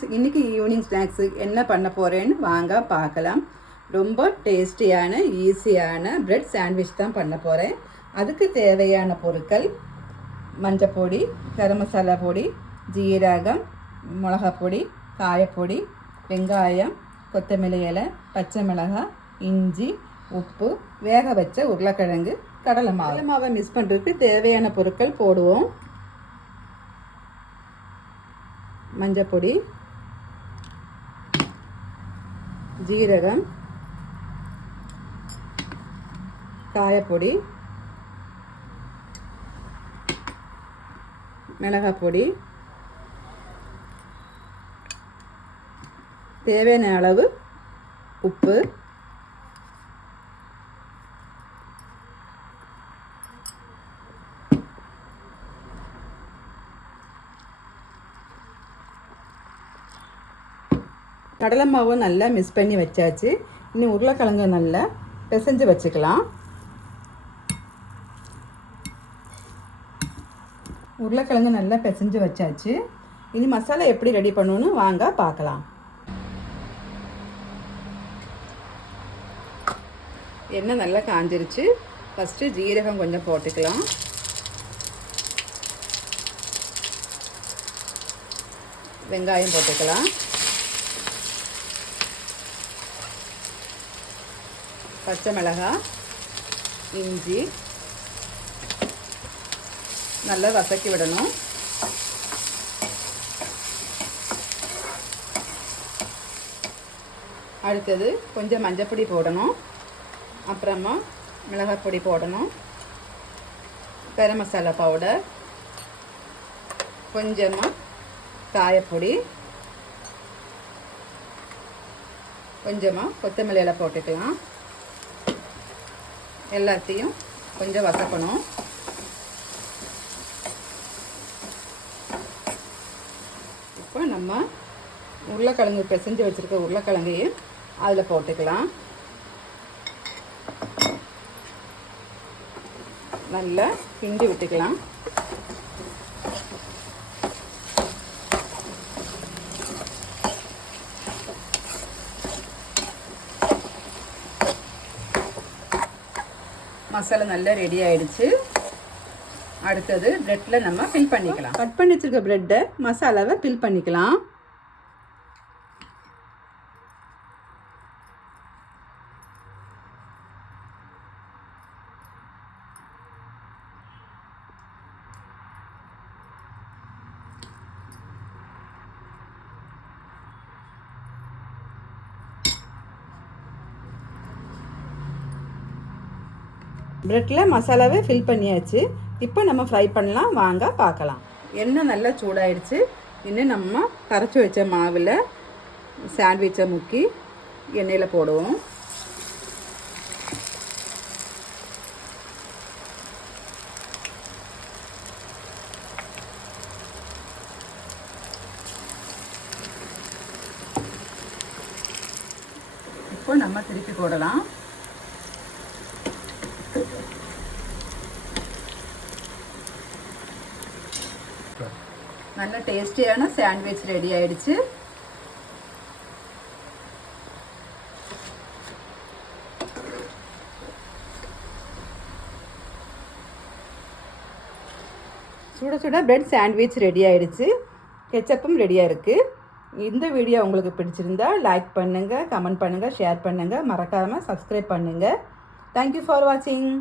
Friends, இன்றைக்கி evening snacks என்ன பண்ண போகிறேன்னு வாங்க பார்க்கலாம். ரொம்ப டேஸ்டியான ஈஸியான பிரெட் சாண்ட்விச் தான் பண்ண போகிறேன். அதுக்கு தேவையான பொருட்கள்: மஞ்சப்பொடி, கரம் மசாலா பொடி, ஜீரகம், மிளகாப்பொடி, காயப்பொடி, வெங்காயம், கொத்தமல்லி இலை, பச்சை மிளகாய், இஞ்சி, உப்பு, வேக வச்ச உருளைக்கிழங்கு, கடலை மாவை மிக்ஸ் பண்ணுறதுக்கு தேவையான பொருட்கள் போடுவோம். மஞ்சப்பொடி, ஜீரகம், காயப்பொடி, மிளகாப்பொடி, தேவையான அளவு உப்பு, கடலை மாவு நல்லா மிக்ஸ் பண்ணி வச்சாச்சு. இன்னும் உருளைக்கிழங்கு நல்லா பிசைஞ்சு வச்சுக்கலாம். உருளைக்கிழங்கு நல்லா பிசைஞ்சு வச்சாச்சு. இனி மசாலா எப்படி ரெடி பண்ணணும்னு வாங்க பார்க்கலாம். எண்ணெய் நல்லா காஞ்சிருச்சு. ஃபஸ்ட்டு ஜீரகம் கொஞ்சம் போட்டுக்கலாம். வெங்காயம் போட்டுக்கலாம். பச்சை மிளகாய், இஞ்சி நல்லா வதக்கி விடணும். அடுத்தது கொஞ்சம் மஞ்சப்பொடி போடணும். அப்புறமா மிளகாய் பொடி போடணும். கரம் மசாலா பவுடர், கொஞ்சமாக காயப்பொடி, கொஞ்சமாக கொத்தமல்லி இலை போட்டுக்கலாம். எல்லாத்தையும் கொஞ்சம் வதக்கணும். இப்போ நம்ம உருளைக்கிழங்கு பிசைஞ்சு வச்சுருக்க உருளைக்கிழங்கையும் அதில் போட்டுக்கலாம். நல்லா கிண்டி விட்டுக்கலாம். மசாலா நல்லா ரெடி ஆகிடுச்சு. அடுத்தது ப்ரெட்டில் நம்ம ஃபில் பண்ணிக்கலாம். கட் பண்ணி வச்சுருக்க ப்ரெட்டை மசாலாவை ஃபில் பண்ணிக்கலாம். ப்ரெட்டில் மசாலாவே ஃபில் பண்ணியாச்சு. இப்போ நம்ம ஃப்ரை பண்ணலாம். வாங்க பார்க்கலாம். எண்ணெய் நல்லா சூடாயிடுச்சு. இன்னும் நம்ம கரைச்சி வச்ச மாவில் சாண்ட்விச்சை முக்கி எண்ணெயில் போடுவோம். இப்போ நம்ம திருப்பி போடலாம். நல்ல டேஸ்டியான சாண்ட்விச் ரெடி ஆயிடுச்சு. சுட சுட பிரெட் சாண்ட்விச் ரெடி ஆயிடுச்சு. கெச்சப்பும் ரெடியாக இருக்குது. இந்த வீடியோ உங்களுக்கு பிடிச்சிருந்தா லைக் பண்ணுங்கள், கமெண்ட் பண்ணுங்கள், ஷேர் பண்ணுங்கள். மறக்காமல் சப்ஸ்கிரைப் பண்ணுங்கள். தேங்க்யூ ஃபார் வாட்சிங்.